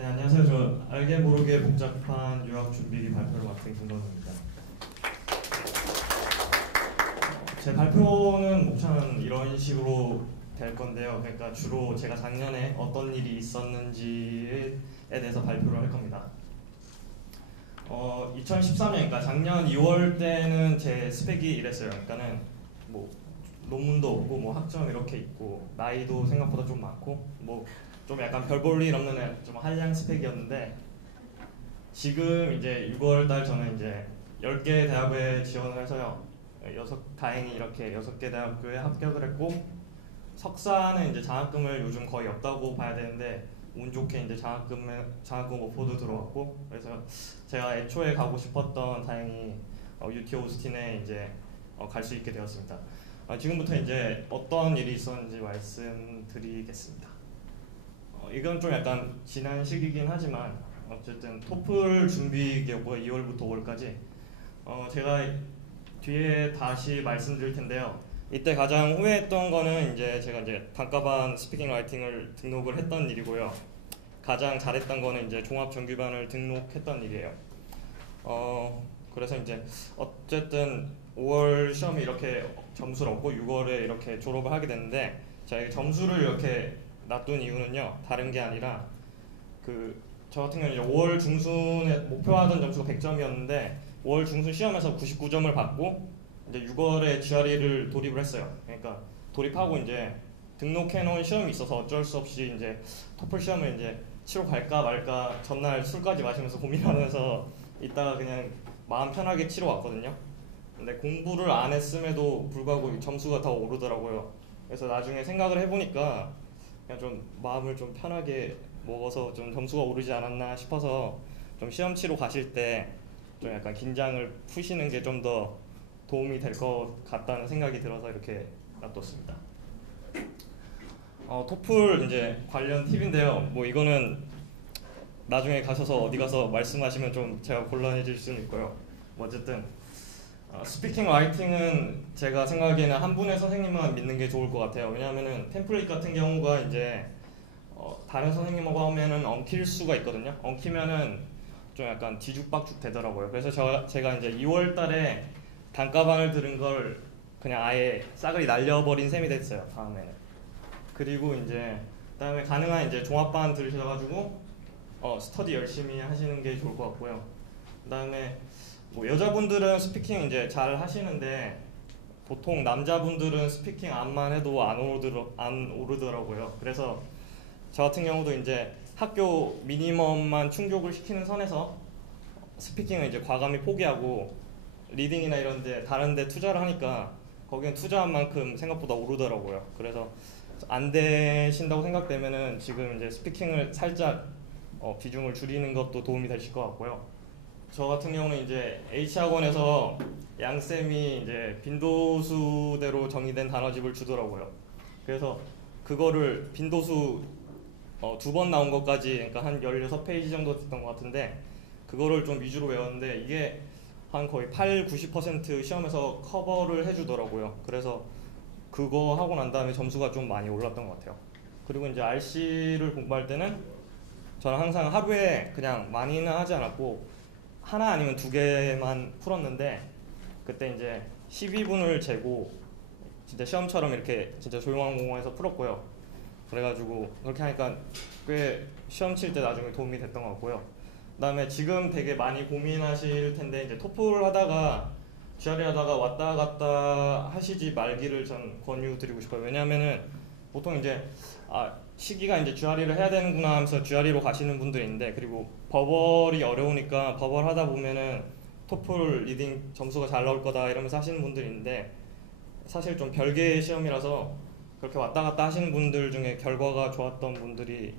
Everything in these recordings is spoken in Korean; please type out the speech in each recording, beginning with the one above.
네, 안녕하세요. 저 알게 모르게 복잡한 유학 준비기 발표를 맡은 김건우입니다. 제 발표는 목차는 이런 식으로 될 건데요. 그러니까 주로 제가 작년에 어떤 일이 있었는지에 대해서 발표를 할 겁니다. 2013년, 그러니까 작년 2월 때는 제 스펙이 이랬어요. 그러니까는 뭐 논문도 없고 뭐 학점 이렇게 있고 나이도 생각보다 좀 많고 뭐 좀 약간 별 볼 일 없는 좀 한량 스펙이었는데, 지금 이제 6월 달 저는 이제 10개 대학에 지원을 해서요. 다행히 이렇게 6개 대학교에 합격을 했고, 석사는 이제 장학금을 요즘 거의 없다고 봐야 되는데 운 좋게 이제 장학금 오퍼도 들어왔고, 그래서 제가 애초에 가고 싶었던 다행히 UT 오스틴에 이제 갈 수 있게 되었습니다. 지금부터 이제 어떤 일이 있었는지 말씀드리겠습니다. 이건 좀 약간 지난 시기긴 하지만 어쨌든 토플 준비 기간이고요. 2월부터 5월까지 제가 뒤에 다시 말씀드릴 텐데요. 이때 가장 후회했던 거는 이제 제가 이제 단과반 스피킹 라이팅을 등록을 했던 일이고요. 가장 잘했던 거는 이제 종합 정규반을 등록했던 일이에요. 그래서 이제 어쨌든 5월 시험이 이렇게 점수를 얻고 6월에 이렇게 졸업을 하게 됐는데, 제가 점수를 이렇게 놔둔 이유는요, 다른 게 아니라 저 같은 경우는 이제 5월 중순에 목표하던 점수가 100점이었는데 5월 중순 시험에서 99점을 받고 이제 6월에 GRE를 돌입을 했어요. 그러니까 돌입하고 이제 등록해 놓은 시험이 있어서 어쩔 수 없이 이제 토플 시험을 이제 치러 갈까 말까 전날 술까지 마시면서 고민하면서 있다가 그냥 마음 편하게 치러 왔거든요. 근데 공부를 안 했음에도 불구하고 점수가 더 오르더라고요. 그래서 나중에 생각을 해보니까 그냥 좀 마음을 좀 편하게 먹어서 좀 점수가 오르지 않았나 싶어서, 좀 시험 치러 가실 때 좀 약간 긴장을 푸시는 게 좀 더 도움이 될 것 같다는 생각이 들어서 이렇게 놔뒀습니다. 토플 이제 관련 팁인데요. 뭐 이거는 나중에 가셔서 어디 가서 말씀하시면 좀 제가 곤란해질 수는 있고요. 뭐 어쨌든 스피킹 라이팅은 제가 생각하기에는 한 분의 선생님만 믿는 게 좋을 것 같아요. 왜냐하면은 템플릿 같은 경우가 이제 다른 선생님하고 하면은 엉킬 수가 있거든요. 엉키면은 좀 약간 뒤죽박죽 되더라고요. 그래서 제가 이제 2월 달에 단과반을 들은 걸 그냥 아예 싸그리 날려버린 셈이 됐어요, 다음에는. 그리고 이제 그다음에 가능한 이제 종합반 들으셔가지고 스터디 열심히 하시는 게 좋을 것 같고요. 그다음에 뭐 여자분들은 스피킹 이제 잘 하시는데 보통 남자분들은 스피킹 암만 해도 안 오르더라고요. 그래서 저 같은 경우도 이제 학교 미니멈만 충족을 시키는 선에서 스피킹을 이제 과감히 포기하고 리딩이나 이런 데 다른 데 투자를 하니까 거기는 투자한 만큼 생각보다 오르더라고요. 그래서 안 되신다고 생각되면은 지금 이제 스피킹을 살짝 비중을 줄이는 것도 도움이 되실 것 같고요. 저 같은 경우는 이제 H학원에서 양쌤이 이제 빈도수대로 정의된 단어집을 주더라고요. 그래서 그거를 빈도수 2번 나온 것까지, 그러니까 한 16페이지 정도 됐던 것 같은데 그거를 좀 위주로 외웠는데 이게 한 거의 80-90% 시험에서 커버를 해주더라고요. 그래서 그거 하고 난 다음에 점수가 좀 많이 올랐던 것 같아요. 그리고 이제 RC를 공부할 때는 저는 항상 하루에 그냥 많이는 하지 않았고 하나 아니면 2개만 풀었는데, 그때 이제 12분을 재고 진짜 시험처럼 이렇게 진짜 조용한 공간에서 풀었고요. 그래가지고 그렇게 하니까 꽤 시험 칠 때 나중에 도움이 됐던 것 같고요. 그다음에 지금 되게 많이 고민하실 텐데 이제 토플 하다가 GRE 하다가 왔다 갔다 하시지 말기를 전 권유드리고 싶어요. 왜냐하면은 보통 이제 시기가 이제 GRE를 해야 되는구나 하면서 GRE로 가시는 분들이 있는데, 그리고 버벌이 어려우니까 버벌 하다 보면은 토플 리딩 점수가 잘 나올 거다 이러면서 하시는 분들이 있는데, 사실 좀 별개의 시험이라서 그렇게 왔다 갔다 하시는 분들 중에 결과가 좋았던 분들이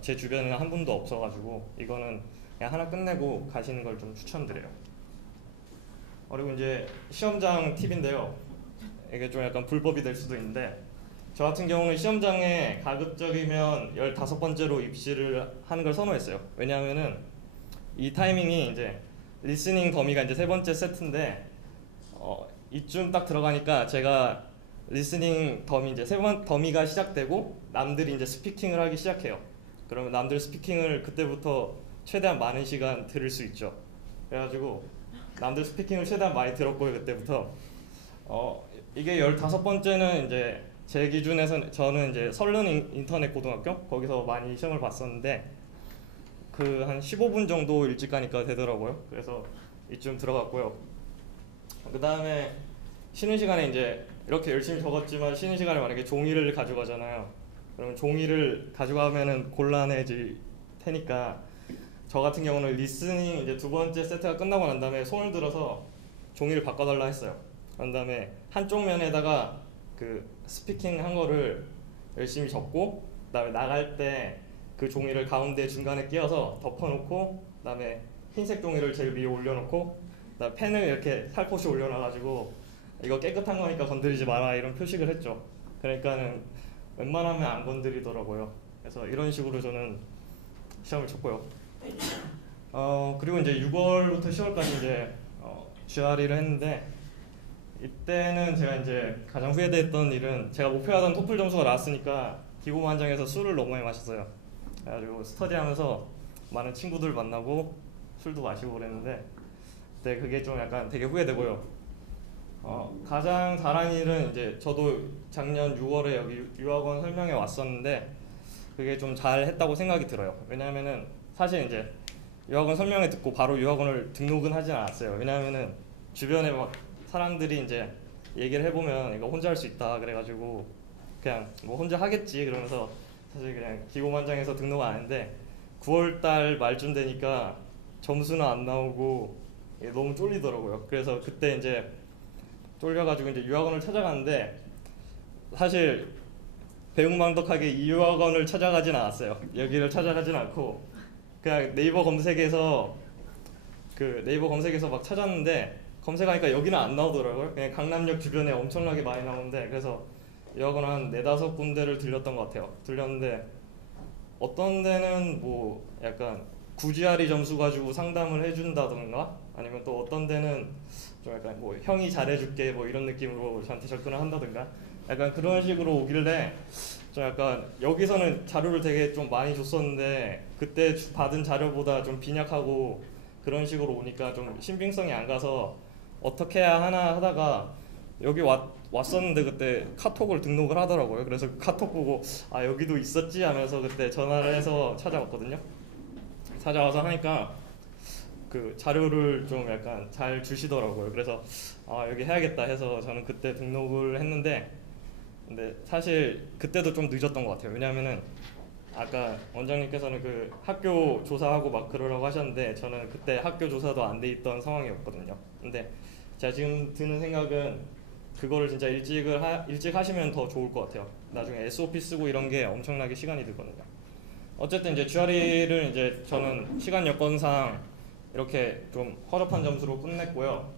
제 주변에는 한 분도 없어가지고 이거는 그냥 하나 끝내고 가시는 걸 좀 추천드려요. 그리고 이제 시험장 팁인데요. 이게 좀 약간 불법이 될 수도 있는데, 저 같은 경우는 시험장에 가급적이면 15번째로 입시를 하는 걸 선호했어요. 왜냐하면은 이 타이밍이 이제 리스닝 더미가 이제 3번째 세트인데 이쯤 딱 들어가니까 제가 리스닝 더미 이제 더미가 시작되고 남들이 이제 스피킹을 하기 시작해요. 그러면 남들 스피킹을 그때부터 최대한 많은 시간 들을 수 있죠. 그래가지고 남들 스피킹을 최대한 많이 들었고요. 그때부터 이게 15번째는 이제 제 기준에서 저는 이제 설른 인터넷 고등학교 거기서 많이 시험을 봤었는데 그 한 15분 정도 일찍 가니까 되더라고요. 그래서 이쯤 들어갔고요. 그 다음에 쉬는 시간에 이제 이렇게 열심히 적었지만 쉬는 시간에 만약에 종이를 가져가잖아요. 그러면 종이를 가져가면은 곤란해질 테니까 저 같은 경우는 리스닝 이제 두 번째 세트가 끝나고 난 다음에 손을 들어서 종이를 바꿔달라 했어요. 그런 다음에 한쪽 면에다가 그 스피킹 한 거를 열심히 적고 그다음에 나갈 때 그 종이를 가운데 중간에 끼워서 덮어놓고 그다음에 흰색 종이를 제일 위에 올려놓고 그다음에 펜을 이렇게 살포시 올려놔가지고 이거 깨끗한 거니까 건드리지 마라 이런 표식을 했죠. 그러니까는 웬만하면 안 건드리더라고요. 그래서 이런 식으로 저는 시험을 쳤고요. 그리고 이제 6월부터 10월까지 이제 GRE를 했는데 이때는 제가 이제 가장 후회됐던 일은 제가 목표하던 토플 점수가 나왔으니까 기고만장해서 술을 너무 많이 마셨어요. 그래가지고 스터디하면서 많은 친구들 만나고 술도 마시고 그랬는데 그때 그게 좀 약간 되게 후회되고요. 가장 잘한 일은 이제 저도 작년 6월에 여기 유학원 설명회 왔었는데 그게 좀 잘했다고 생각이 들어요. 왜냐하면은 사실 이제 유학원 설명회 듣고 바로 유학원을 등록은 하진 않았어요. 왜냐하면은 주변에 막 사람들이 이제 얘기를 해보면 이거 혼자 할 수 있다 그래가지고 그냥 뭐 혼자 하겠지 그러면서 사실 그냥 기고만장해서 등록 안 했는데 9월달 말쯤 되니까 점수는 안 나오고 너무 쫄리더라고요. 그래서 그때 이제 쫄려가지고 이제 유학원을 찾아갔는데 사실 배웅망덕하게 이 유학원을 찾아가진 않았어요. 여기를 찾아가진 않고 그냥 네이버 검색에서 막 찾았는데 검색하니까 여기는 안 나오더라고요. 그냥 강남역 주변에 엄청나게 많이 나오는데 그래서 유학원 한 4-5군데를 들렸던 것 같아요. 들렸는데 어떤 데는 뭐 약간 구지아리 점수 가지고 상담을 해준다던가 아니면 또 어떤 데는 좀 약간 뭐 형이 잘해줄게 뭐 이런 느낌으로 저한테 접근을 한다던가 약간 그런 식으로 오길래 좀 약간 여기서는 자료를 되게 좀 많이 줬었는데 그때 받은 자료보다 좀 빈약하고 그런 식으로 오니까 좀 신빙성이 안 가서 어떻게 해야 하나 하다가 여기 왔었는데 그때 카톡을 등록을 하더라고요. 그래서 그 카톡 보고 아 여기도 있었지 하면서 그때 전화를 해서 찾아왔거든요. 찾아와서 하니까 그 자료를 좀 약간 잘 주시더라고요. 그래서 아 여기 해야겠다 해서 저는 그때 등록을 했는데 근데 사실 그때도 좀 늦었던 것 같아요. 왜냐하면은 아까 원장님께서는 그 학교 조사하고 막 그러라고 하셨는데 저는 그때 학교 조사도 안 돼 있던 상황이었거든요. 근데 제가 지금 드는 생각은 그거를 진짜 일찍 하시면 더 좋을 것 같아요. 나중에 SOP 쓰고 이런 게 엄청나게 시간이 들거든요. 어쨌든 이제 GRE를 이제 저는 시간 여건상 이렇게 좀 허접한 점수로 끝냈고요.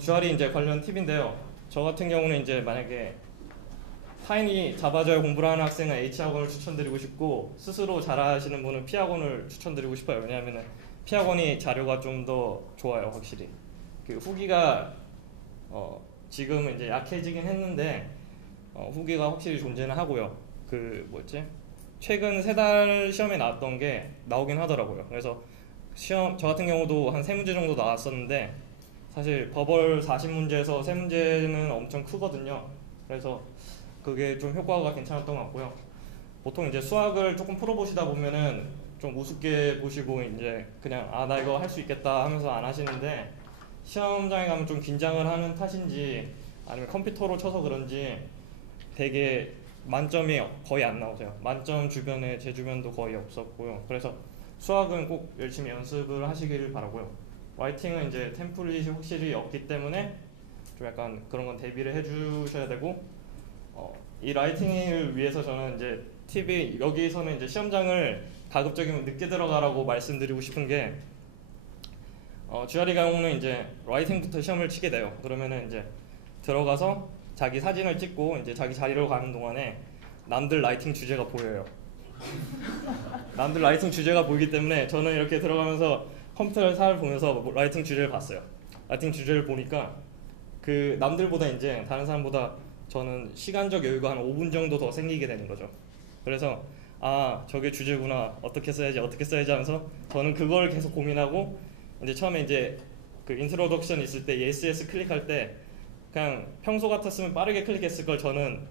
GRE 이제 관련 팁인데요. 저 같은 경우는 이제 만약에 타인이 잡아줘야 공부를 하는 학생은 H학원을 추천드리고 싶고 스스로 잘하시는 분은 P학원을 추천드리고 싶어요. 왜냐하면 P학원이 자료가 좀 더 좋아요. 확실히 그 후기가 지금은 이제 약해지긴 했는데 후기가 확실히 존재는 하고요. 그 뭐였지? 최근 3달 시험에 나왔던 게 나오긴 하더라고요. 그래서 시험 저 같은 경우도 한 3문제 정도 나왔었는데 사실 버벌 40문제에서 3문제는 엄청 크거든요. 그래서 그게 좀 효과가 괜찮았던 것 같고요. 보통 이제 수학을 조금 풀어보시다 보면은 좀 우습게 보시고 이제 그냥 아 나 이거 할 수 있겠다 하면서 안 하시는데 시험장에 가면 좀 긴장을 하는 탓인지 아니면 컴퓨터로 쳐서 그런지 되게 만점이 거의 안 나오세요. 만점 주변에 제 주변도 거의 없었고요. 그래서 수학은 꼭 열심히 연습을 하시길 바라고요. 라이팅은 이제 템플릿이 확실히 없기 때문에 좀 약간 그런 건 대비를 해주셔야 되고 이 라이팅을 위해서 저는 이제 팁이 여기서는 이제 시험장을 가급적이면 늦게 들어가라고 말씀드리고 싶은 게 GRE 경우는 이제 라이팅부터 시험을 치게 돼요. 그러면은 이제 들어가서 자기 사진을 찍고 이제 자기 자리로 가는 동안에 남들 라이팅 주제가 보여요. 남들 라이팅 주제가 보이기 때문에 저는 이렇게 들어가면서 컴퓨터를 살 보면서 라이팅 주제를 봤어요. 라이팅 주제를 보니까 그 남들보다 이제 다른 사람보다 저는 시간적 여유가 한 5분 정도 더 생기게 되는 거죠. 그래서 아 저게 주제구나, 어떻게 써야지 하면서 저는 그걸 계속 고민하고, 이제 처음에 이제 그 인트로덕션 있을 때 yes 클릭할 때 그냥 평소 같았으면 빠르게 클릭했을 걸 저는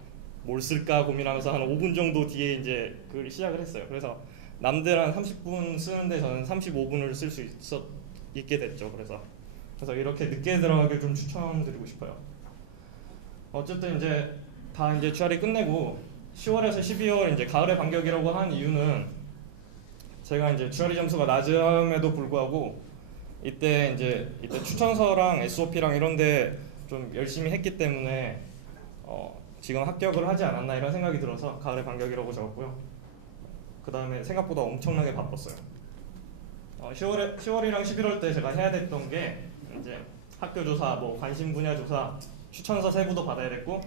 뭘 쓸까 고민하면서 한 5분 정도 뒤에 이제 그걸 시작을 했어요. 그래서 남들 한 30분 쓰는데 저는 35분을 쓸 수 있게 됐죠. 그래서 이렇게 늦게 들어가길 좀 추천드리고 싶어요. 어쨌든 이제 다 이제 GRE 끝내고 10월에서 12월 이제 가을의 반격이라고 한 이유는, 제가 이제 GRE 점수가 낮음에도 불구하고 이때 추천서랑 SOP랑 이런데 좀 열심히 했기 때문에 지금 합격을 하지 않았나 이런 생각이 들어서 가을의 반격이라고 적었고요. 그 다음에 생각보다 엄청나게 바빴어요. 10월이랑 11월 때 제가 해야 됐던 게 이제 학교 조사, 뭐 관심 분야 조사, 추천서 세부도 받아야 됐고,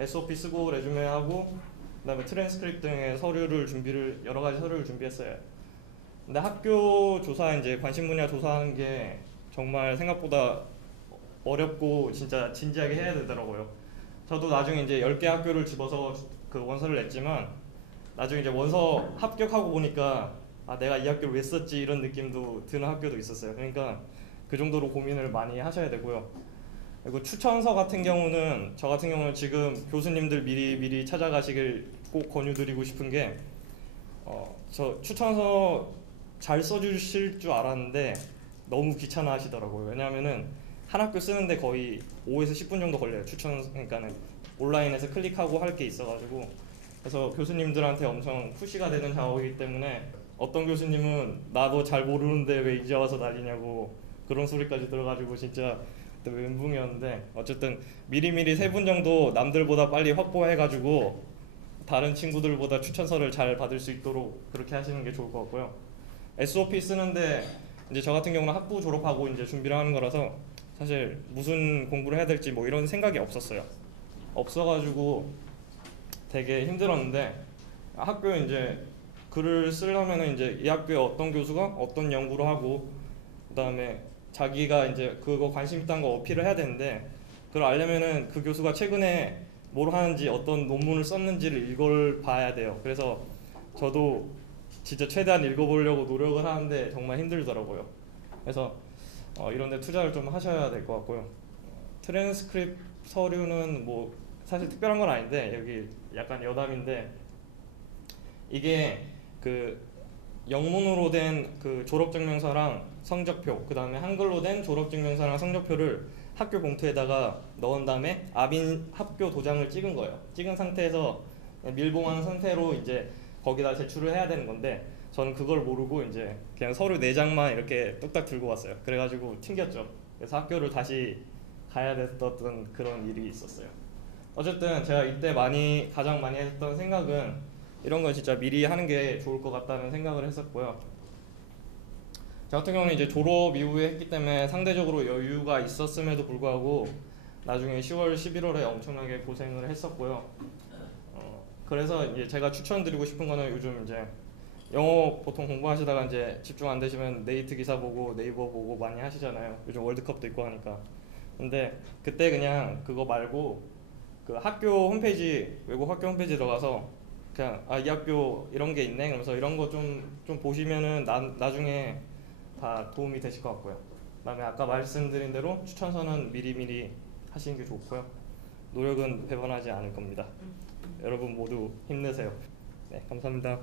SOP 쓰고 레주메 하고, 그다음에 트랜스크립트 등의 여러 가지 서류를 준비했어요. 근데 학교 조사, 이제 관심 분야 조사하는 게 정말 생각보다 어렵고 진짜 진지하게 해야 되더라고요. 저도 나중에 이제 10개 학교를 집어서 그 원서를 냈지만, 나중에 이제 원서 합격하고 보니까 아 내가 이 학교를 왜 썼지 이런 느낌도 드는 학교도 있었어요. 그러니까 그 정도로 고민을 많이 하셔야 되고요. 그리고 추천서 같은 경우는, 저 같은 경우는 지금 교수님들 미리 찾아가시길 꼭 권유드리고 싶은 게, 저 추천서 잘 써주실 줄 알았는데 너무 귀찮아 하시더라고요. 왜냐하면은 한 학교 쓰는데 거의 5에서 10분 정도 걸려요. 그러니까는 온라인에서 클릭하고 할 게 있어가지고. 그래서 교수님들한테 엄청 푸시가 되는 작업이기 때문에, 어떤 교수님은 나도 잘 모르는데 왜 이제 와서 난리냐고 그런 소리까지 들어가지고 진짜 그때 멘붕이었는데, 어쨌든 미리미리 3분 정도 남들보다 빨리 확보해가지고 다른 친구들보다 추천서를 잘 받을 수 있도록 그렇게 하시는 게 좋을 것 같고요. SOP 쓰는데 이제 저 같은 경우는 학부 졸업하고 이제 준비를 하는 거라서 사실 무슨 공부를 해야 될지 뭐 이런 생각이 없어가지고 되게 힘들었는데, 학교에 이제 글을 쓰려면은 이제 이 학교에 어떤 교수가 어떤 연구를 하고, 그다음에 자기가 이제 그거 관심 있다는 거 어필을 해야 되는데, 그걸 알려면은 그 교수가 최근에 뭘 하는지, 어떤 논문을 썼는지를 읽어봐야 돼요. 그래서 저도 진짜 최대한 읽어보려고 노력을 하는데 정말 힘들더라고요. 그래서 이런 데 투자를 좀 하셔야 될 것 같고요. 트랜스크립트 서류는 뭐 사실 특별한 건 아닌데, 여기 약간 여담인데, 이게 그 영문으로 된 그 졸업증명서랑 성적표, 그 다음에 한글로 된 졸업증명서랑 성적표를 학교 봉투에다가 넣은 다음에 아빈 학교 도장을 찍은 거예요. 찍은 상태에서 밀봉한 상태로 이제 거기다 제출을 해야 되는 건데, 저는 그걸 모르고 이제 그냥 서류 4장만 이렇게 뚝딱 들고 왔어요. 그래가지고 튕겼죠. 그래서 학교를 다시 가야 됐던 그런 일이 있었어요. 어쨌든 제가 이때 가장 많이 했던 생각은, 이런 건 진짜 미리 하는 게 좋을 것 같다는 생각을 했었고요. 저 같은 경우는 이제 졸업 이후에 했기 때문에 상대적으로 여유가 있었음에도 불구하고 나중에 10월, 11월에 엄청나게 고생을 했었고요. 그래서 이제 제가 추천드리고 싶은 거는, 요즘 이제 영어 보통 공부하시다가 이제 집중 안 되시면 네이트 기사 보고 네이버 보고 많이 하시잖아요. 요즘 월드컵도 있고 하니까. 근데 그때 그냥 그거 말고 그 학교 홈페이지, 외국 학교 홈페이지 들어가서 그냥 이 학교 이런 게 있네 그러면서 이런 거 좀 보시면은 나중에 다 도움이 되실 것 같고요. 그다음에 아까 말씀드린 대로 추천서는 미리미리 하시는 게 좋고요. 노력은 배반하지 않을 겁니다. 여러분 모두 힘내세요. 네, 감사합니다.